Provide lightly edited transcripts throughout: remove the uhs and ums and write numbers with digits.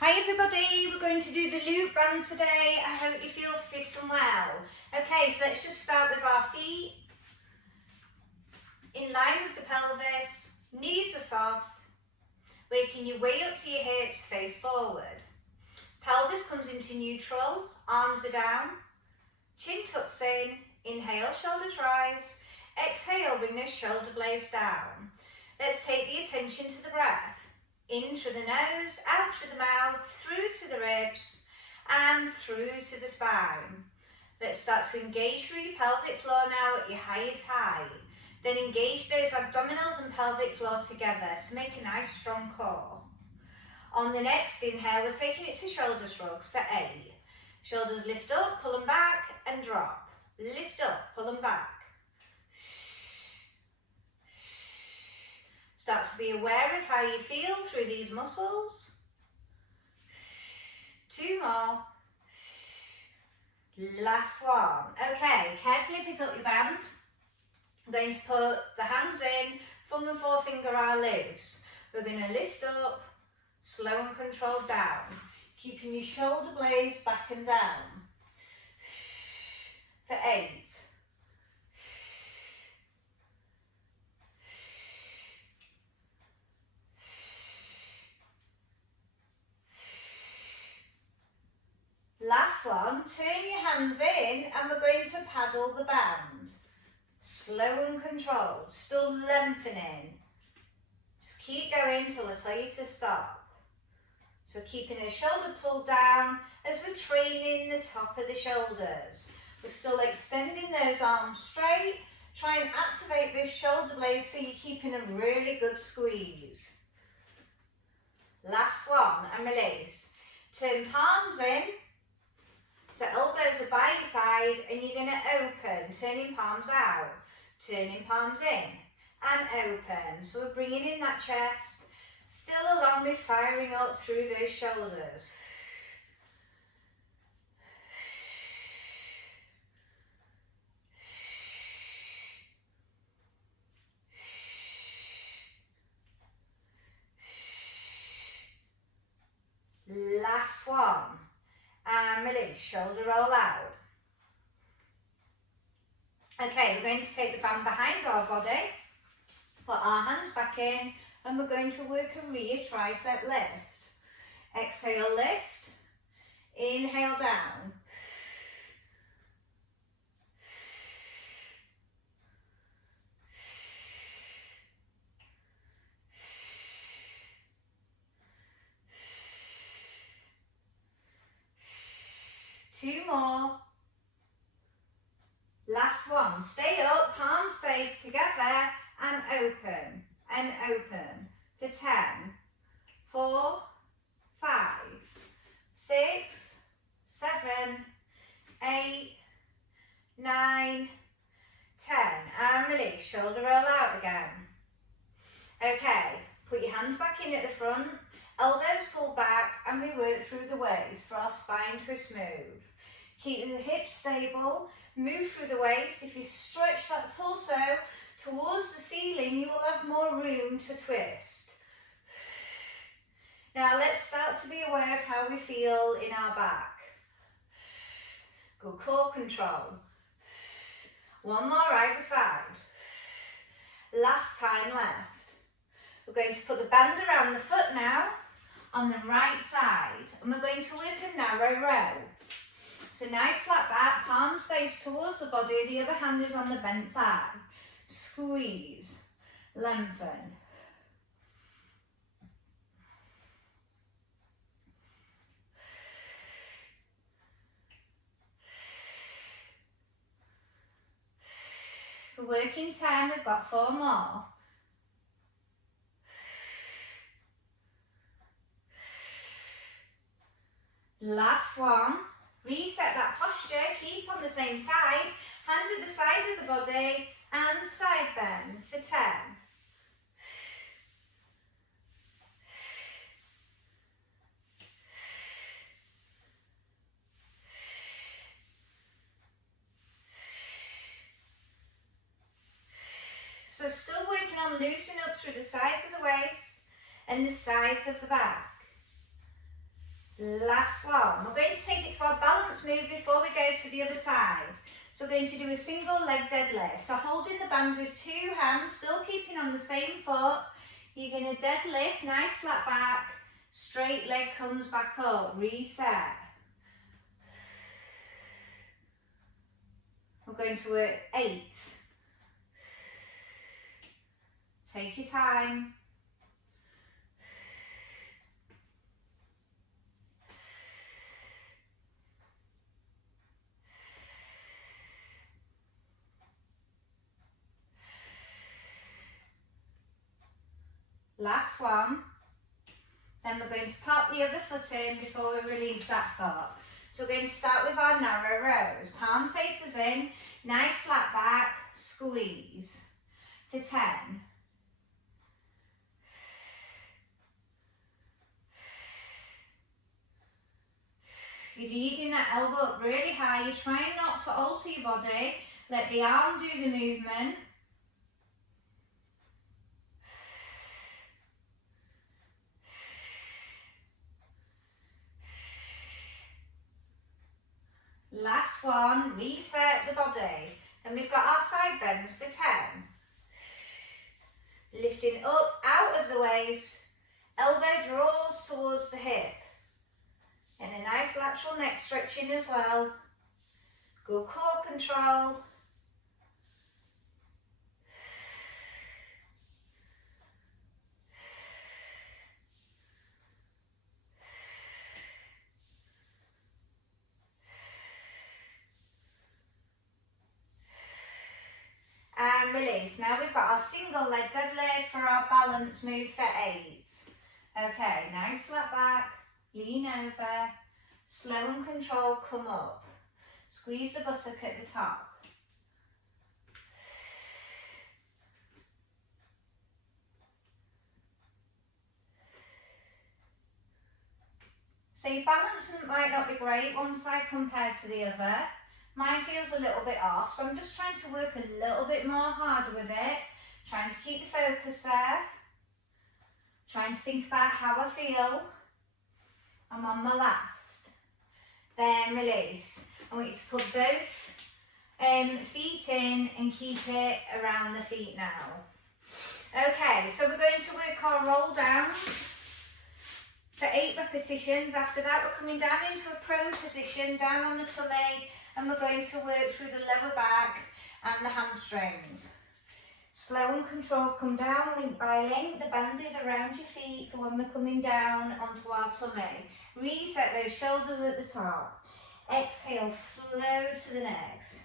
Hi everybody, we're going to do the loop band today. I hope you feel fit and well. Okay, so let's just start with our feet in line with the pelvis, knees are soft, working your way up to your hips, face forward. Pelvis comes into neutral, arms are down, chin tucks in, inhale, shoulders rise, exhale, bring those shoulder blades down. Let's take the attention to the breath. In through the nose, out through the mouth, through to the ribs and through to the spine. Let's start to engage through your pelvic floor now at your highest height. Then engage those abdominals and pelvic floor together to make a nice strong core. On the next inhale, we're taking it to shoulder shrugs for 8. Shoulders lift up, pull them back and drop. Lift up, pull them back. Start to be aware of how you feel through these muscles. 2 more. Last one. Okay, carefully pick up your band. I'm going to put the hands in, thumb and forefinger are loose. We're going to lift up, slow and controlled down, keeping your shoulder blades back and down. For 8. Last one, turn your hands in and we're going to paddle the band. Slow and controlled, still lengthening. Just keep going till I tell you to stop. So keeping the shoulder pulled down as we're training the top of the shoulders. We're still extending those arms straight. Try and activate those shoulder blades so you're keeping a really good squeeze. Last one and release. Turn palms in. So elbows are by your side and you're going to open, turning palms out, turning palms in and open. So we're bringing in that chest, still along with firing up through those shoulders. Last one. And release, shoulder roll out. Okay, we're going to take the band behind our body, put our hands back in, and we're going to work a rear tricep lift. Exhale, lift. Inhale down. Two more. Last one. Stay up, palms face together and open for 10, 4, 5, 6, 7, 8, 9, 10 and release. Shoulder roll out again. Okay, put your hands back in at the front, elbows pull back and we work through the waist for our spine twist move. Keep the hips stable, move through the waist. If you stretch that torso towards the ceiling, you will have more room to twist. Now let's start to be aware of how we feel in our back. Good core control. One more either side. Last time left. We're going to put the band around the foot now on the right side and we're going to work a narrow row. So nice flat back, palms face towards the body, the other hand is on the bent thigh. Squeeze, lengthen. For working 10, we've got 4 more. Last one. Reset that posture, keep on the same side, hand at the side of the body and side bend for 10. So still working on loosening up through the sides of the waist and the sides of the back. Last one. We're going to take it to our balance move before we go to the other side. So we're going to do a single leg deadlift. So holding the band with two hands, still keeping on the same foot. You're going to deadlift, nice flat back, straight leg comes back up, reset. We're going to work 8. Take your time. Last one. Then we're going to pop the other foot in before we release that foot. So we're going to start with our narrow rows. Palm faces in, nice flat back, squeeze for 10. You're leading that elbow up really high. You're trying not to alter your body. Let the arm do the movement. Last one, reset the body. And we've got our side bends for 10. Lifting up, out of the waist, elbow draws towards the hip. And a nice lateral neck stretching as well. Good core control. And release. Now we've got our single leg deadlift for our balance move for 8. Okay, nice flat back, lean over, slow and control, come up. Squeeze the buttock at the top. So your balance might not be great one side compared to the other. Mine feels a little bit off, so I'm just trying to work a little bit more harder with it, trying to keep the focus there, trying to think about how I feel. I'm on my last. Then release. I want you to put both feet in and keep it around the feet now. Okay, so we're going to work our roll downs for 8 repetitions. After that, we're coming down into a prone position, down on the tummy, and we're going to work through the lower back and the hamstrings. Slow and controlled, come down link by link. The band is around your feet for when we're coming down onto our tummy. Reset those shoulders at the top. Exhale, flow to the next.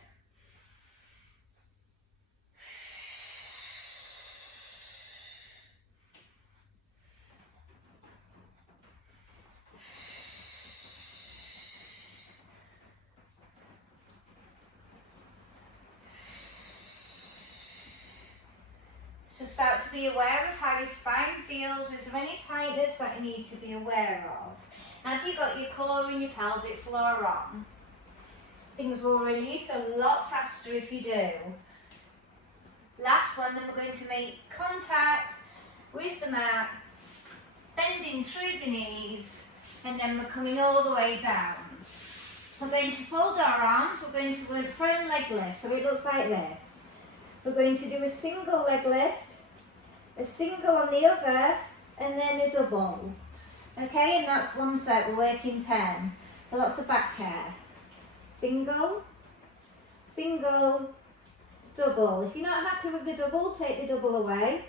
So start to be aware of how your spine feels. Is there any tightness that you need to be aware of? And if you've got your core and your pelvic floor on, things will release a lot faster if you do. Last one, then we're going to make contact with the mat, bending through the knees, and then we're coming all the way down. We're going to fold our arms, we're going to go prone leg lift, so it looks like this. We're going to do a single leg lift, a single on the other, and then a double. Okay, and that's one set, we're working 10. So lots of back care. Single, single, double. If you're not happy with the double, take the double away.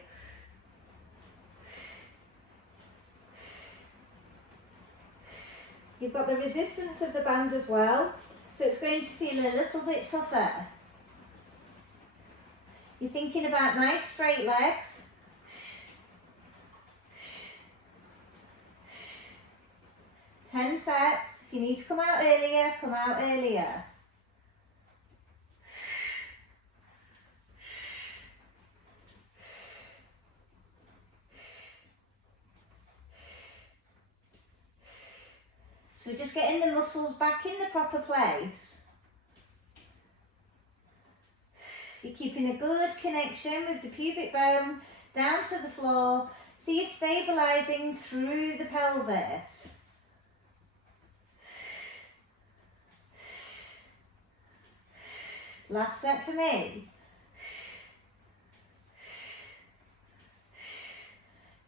You've got the resistance of the band as well, so it's going to feel a little bit tougher. You're thinking about nice straight legs. Ten sets. If you need to come out earlier, come out earlier. So we're just getting the muscles back in the proper place. You're keeping a good connection with the pubic bone down to the floor, so you're stabilising through the pelvis. Last set for me.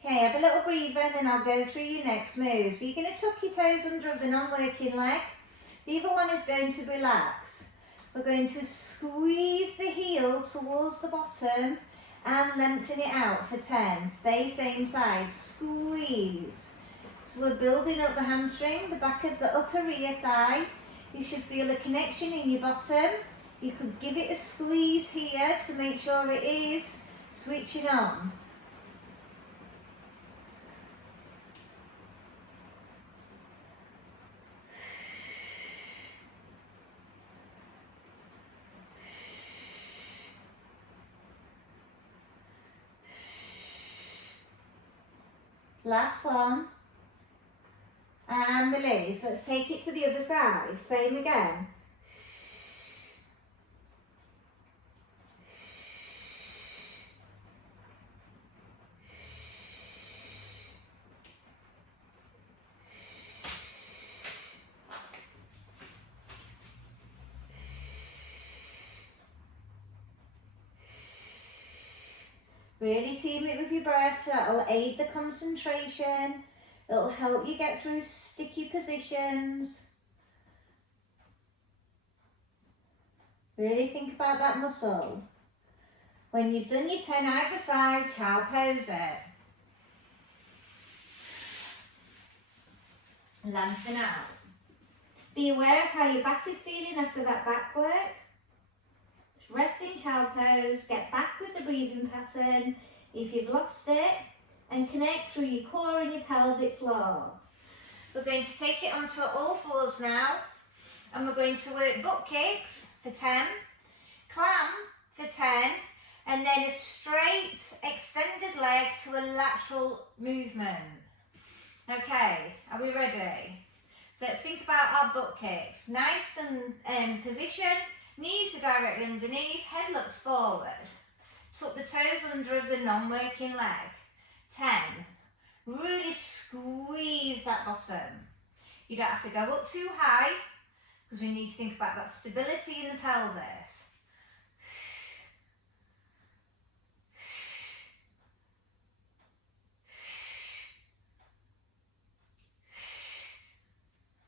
Okay, have a little breather and then I'll go through your next move. So you're going to tuck your toes under the non-working leg. The other one is going to relax. We're going to squeeze the heel towards the bottom and lengthen it out for 10. Stay same side, squeeze. So we're building up the hamstring, the back of the upper rear thigh. You should feel a connection in your bottom. You could give it a squeeze here to make sure it is switching on. Last one. And release. Let's take it to the other side. Same again. Really team it with your breath. That'll aid the concentration. It'll help you get through sticky positions. Really think about that muscle. When you've done your 10 either side, child pose it. Lengthen out. Be aware of how your back is feeling after that back work. Just rest in child pose, get back with the breathing pattern if you've lost it, and connect through your core and your pelvic floor. We're going to take it onto all fours now, and we're going to work butt kicks for 10, clam for 10, and then a straight extended leg to a lateral movement. Okay, are we ready? Let's think about our butt kicks. Nice and position, knees are directly underneath, head looks forward. Tuck the toes under the non-working leg. 10. Really squeeze that bottom. You don't have to go up too high because we need to think about that stability in the pelvis.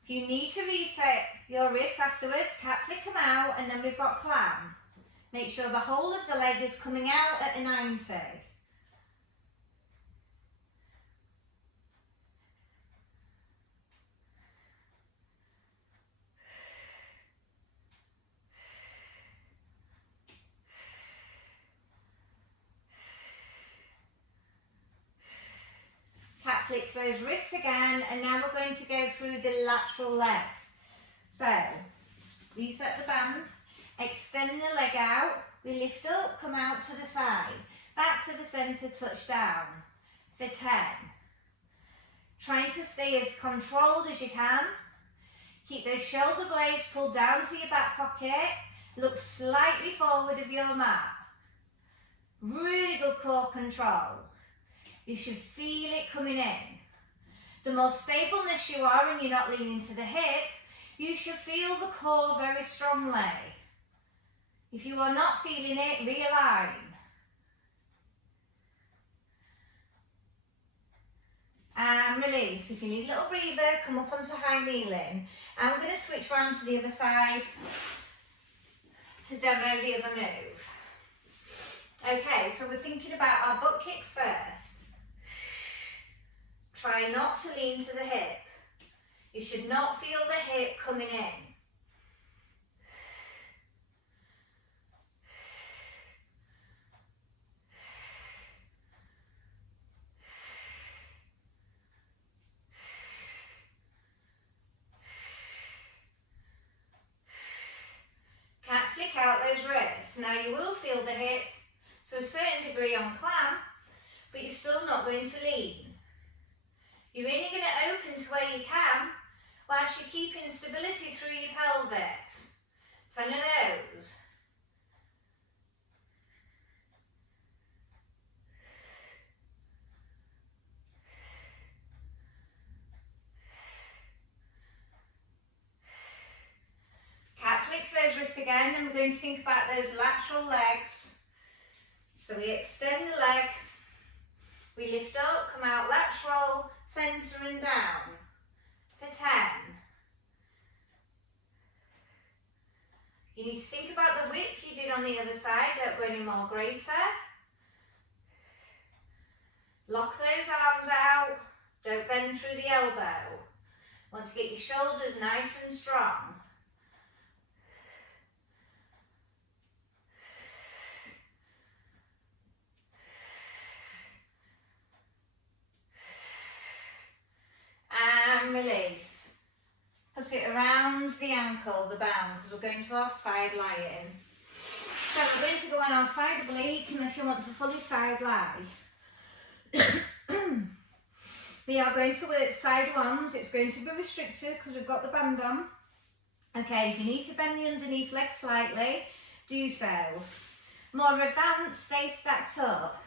If you need to reset your wrists afterwards, cat flick them out, and then we've got clam. Make sure the whole of the leg is coming out at a 90. Cat flick those wrists again, and now we're going to go through the lateral leg. So, reset the band, extend the leg out, we lift up, come out to the side, back to the centre, touch down for 10. Trying to stay as controlled as you can. Keep those shoulder blades pulled down to your back pocket, look slightly forward of your mat. Really good core control. You should feel it coming in. The more stableness you are and you're not leaning to the hip, you should feel the core very strongly. If you are not feeling it, realign. And release. If you need a little breather, come up onto high kneeling. I'm going to switch round to the other side to demo the other move. Okay, so we're thinking about our butt kicks first. Try not to lean to the hip. You should not feel the hip coming in. Can't flick out those wrists. Now you will feel the hip to a certain degree on clam, but you're still not going to lean. You're only going to open to where you can, whilst you're keeping stability through your pelvis. 10 of those. Cat flick those wrists again, then we're going to think about those lateral legs. So we extend the leg, we lift up, come out lateral, centre and down for 10. You need to think about the width you did on the other side, don't go any more greater. Lock those arms out, don't bend through the elbow. Want to get your shoulders nice and strong. And release. Put it around the ankle, the bound, because we're going to our side lying. So we're going to go on our side oblique unless you want to fully side lie. We are going to work side ones. It's going to be restricted because we've got the band on. Okay, if you need to bend the underneath leg slightly, do so. More advanced, stay stacked up.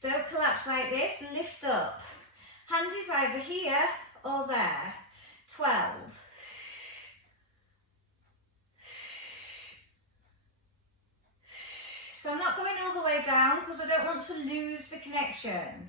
Don't collapse like this, lift up. Hand is either here or there. 12. So I'm not going all the way down because I don't want to lose the connection.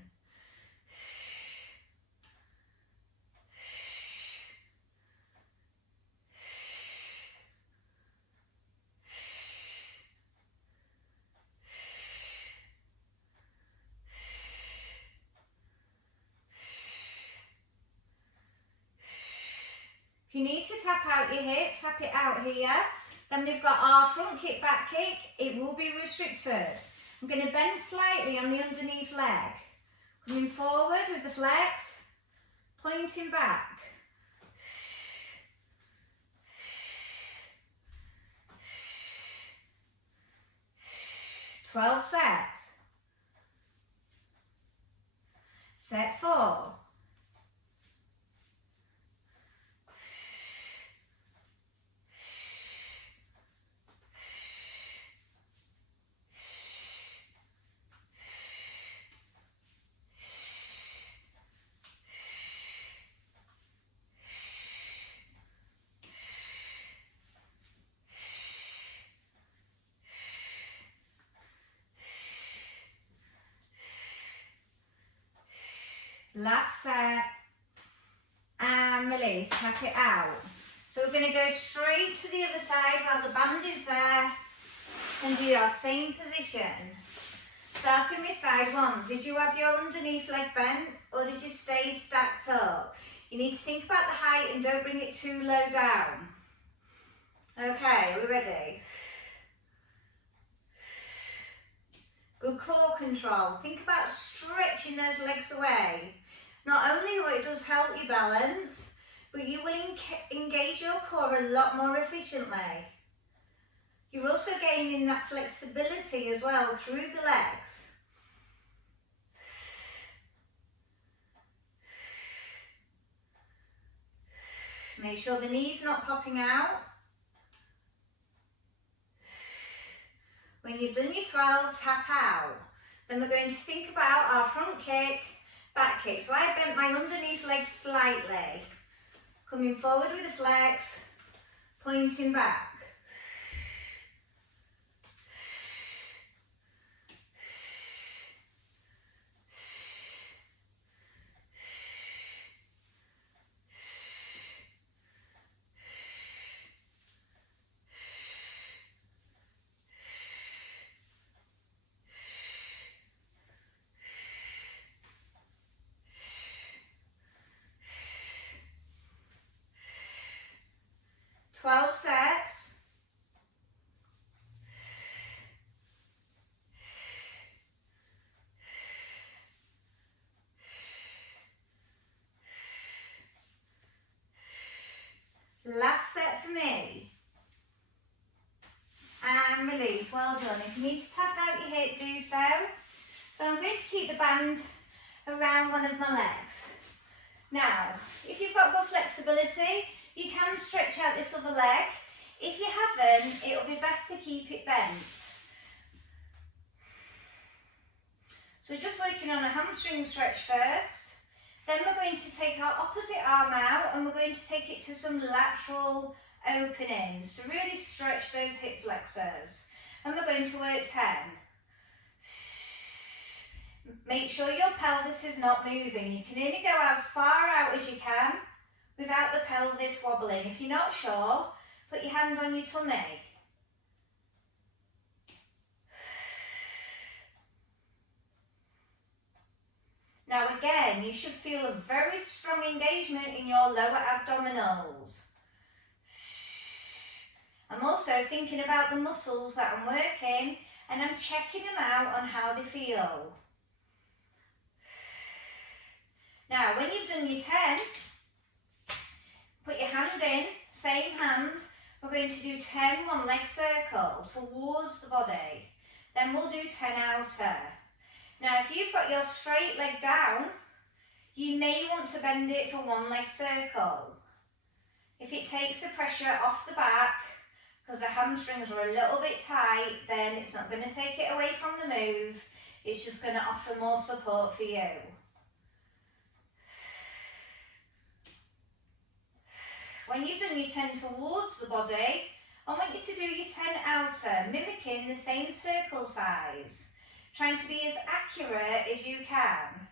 If you need to tap out your hip, tap it out here. Then we've got our front kick, back kick. It will be restricted. I'm going to bend slightly on the underneath leg. Coming forward with the flex, pointing back. "12 sets. Set 4. Last set, and release, tap it out. So we're going to go straight to the other side while the band is there and do our same position. Starting with side one, did you have your underneath leg bent or did you stay stacked up? You need to think about the height and don't bring it too low down. Okay, we're ready. Good core control. Think about stretching those legs away. Not only will it does help you balance, but you will engage your core a lot more efficiently. You're also gaining that flexibility as well through the legs. Make sure the knee's not popping out. When you've done your 12, tap out. Then we're going to think about our front kick, back kick. So I bent my underneath leg slightly. Coming forward with the flex, pointing back. "12 sets. Last set for me. And release, well done. If you need to tap out your hip, do so. So I'm going to keep the band around one of my legs. Now, if you've got good flexibility, you can stretch out this other leg. If you haven't, it'll be best to keep it bent. So we're just working on a hamstring stretch first. Then we're going to take our opposite arm out and we're going to take it to some lateral openings to really stretch those hip flexors. And we're going to work 10. Make sure your pelvis is not moving. You can only go as far out as you can without the pelvis wobbling. If you're not sure, put your hand on your tummy. Now again, you should feel a very strong engagement in your lower abdominals. I'm also thinking about the muscles that I'm working and I'm checking them out on how they feel. Now, when you've done your 10, put your hand in, same hand. We're going to do 10 one leg circle towards the body. Then we'll do 10 outer. Now, if you've got your straight leg down, you may want to bend it for one leg circle. If it takes the pressure off the back, because the hamstrings are a little bit tight, then it's not going to take it away from the move. It's just going to offer more support for you. When you've done your 10 towards the body, I want you to do your 10 outer, mimicking the same circle size. Trying to be as accurate as you can.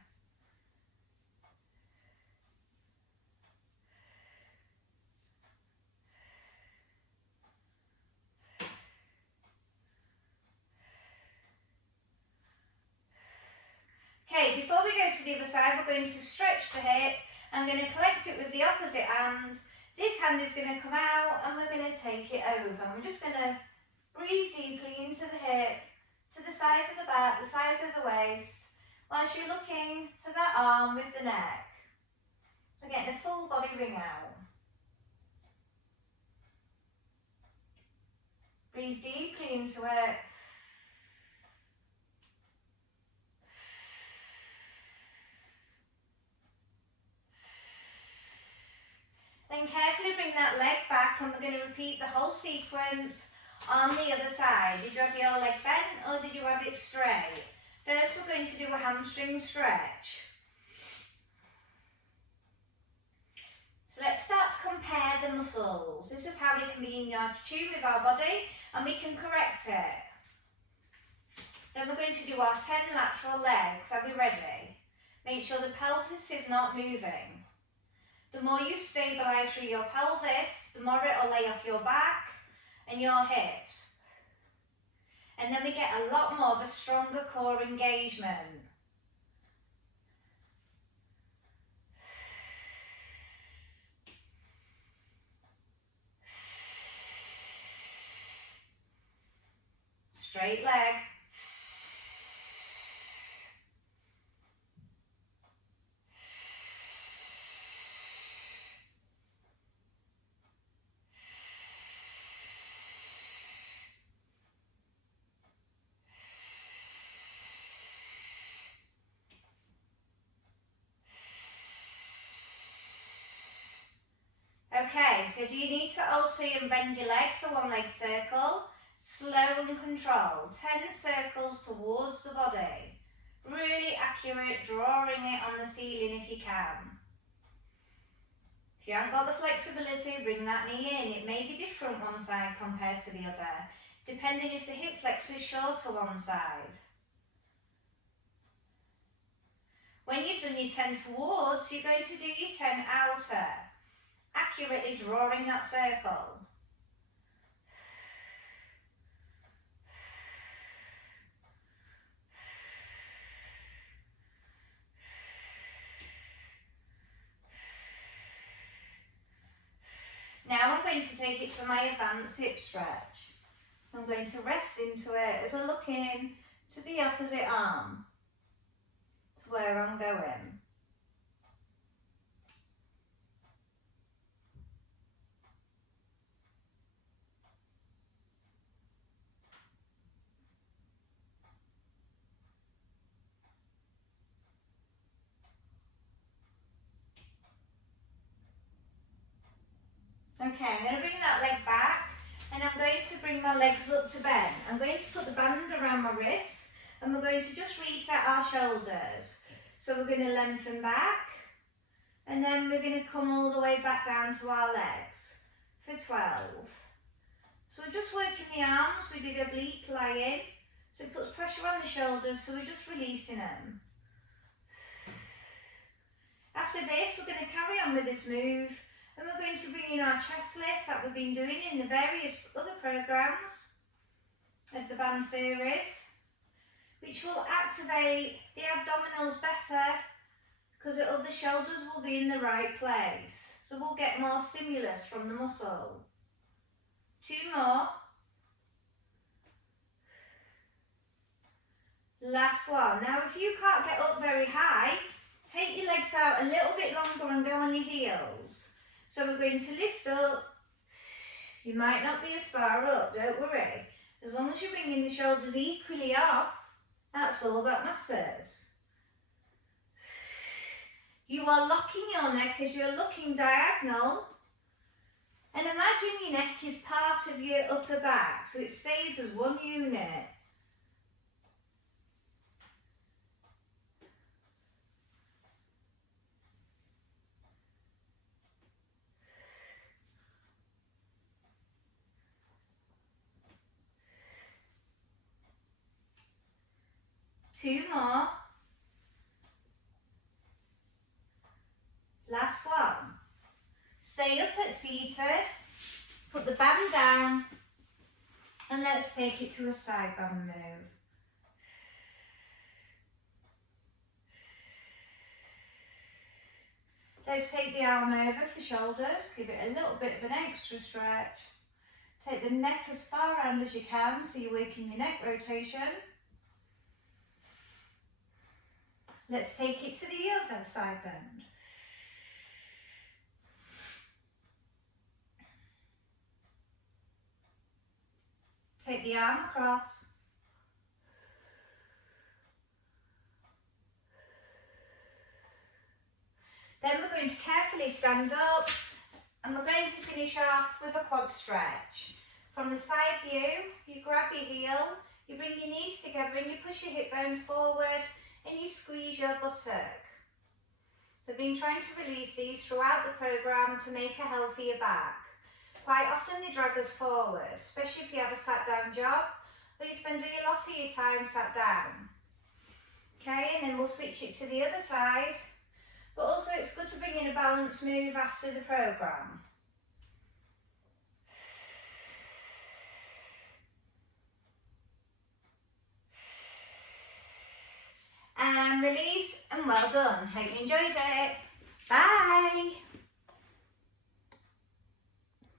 Okay, before we go to the other side, we're going to stretch the hip. I'm going to collect it with the opposite hand. This hand is going to come out and we're going to take it over. And we're just going to breathe deeply into the hip, to the sides of the back, the sides of the waist, whilst you're looking to that arm with the neck. So get the full body ring out. Breathe deeply into it. Then carefully bring that leg back and we're going to repeat the whole sequence on the other side. Did you have your leg bent or did you have it straight? First we're going to do a hamstring stretch. So let's start to compare the muscles. This is how we can be in tune with our body and we can correct it. Then we're going to do our 10 lateral legs. Are we ready? Make sure the pelvis is not moving. The more you stabilise through your pelvis, the more it will lay off your back and your hips. And then we get a lot more of a stronger core engagement. Straight leg. Okay, so do you need to alter and bend your leg for one leg circle? Slow and controlled. 10 circles towards the body. Really accurate, drawing it on the ceiling if you can. If you haven't got the flexibility, bring that knee in. It may be different one side compared to the other, depending if the hip flexor is shorter one side. When you've done your 10 towards, you're going to do your 10 outer. Accurately drawing that circle. Now I'm going to take it to my advanced hip stretch. I'm going to rest into it as I look in to the opposite arm, to where I'm going. Okay, I'm going to bring that leg back and I'm going to bring my legs up to bend. I'm going to put the band around my wrists and we're going to just reset our shoulders. So we're going to lengthen back and then we're going to come all the way back down to our legs. for 12. So we're just working the arms. We did oblique lying, so it puts pressure on the shoulders, so we're just releasing them. After this, we're going to carry on with this move, and we're going to bring in our chest lift that we've been doing in the various other programs of the band series, which will activate the abdominals better because the shoulders will be in the right place. So we'll get more stimulus from the muscle. 2 more. Last one. Now if you can't get up very high, take your legs out a little bit longer and go on your heels. So we're going to lift up. You might not be as far up, don't worry. As long as you're bringing the shoulders equally up, that's all that matters. You are locking your neck as you're looking diagonal. And imagine your neck is part of your upper back, so it stays as one unit. Two more. Last one. Stay up at seated, put the band down, and let's take it to a side band move. Let's take the arm over for shoulders, give it a little bit of an extra stretch. Take the neck as far around as you can, so you're working your neck rotation. Let's take it to the other side bend. Take the arm across. Then we're going to carefully stand up and we're going to finish off with a quad stretch. From the side view, you grab your heel, you bring your knees together and you push your hip bones forward and you squeeze your buttock. So I've been trying to release these throughout the programme to make a healthier back. Quite often they drag us forward, especially if you have a sat down job or you spend a lot of your time sat down. Okay, and then we'll switch it to the other side, but also it's good to bring in a balance move after the programme. And release, and well done. Hope you enjoyed it. Bye.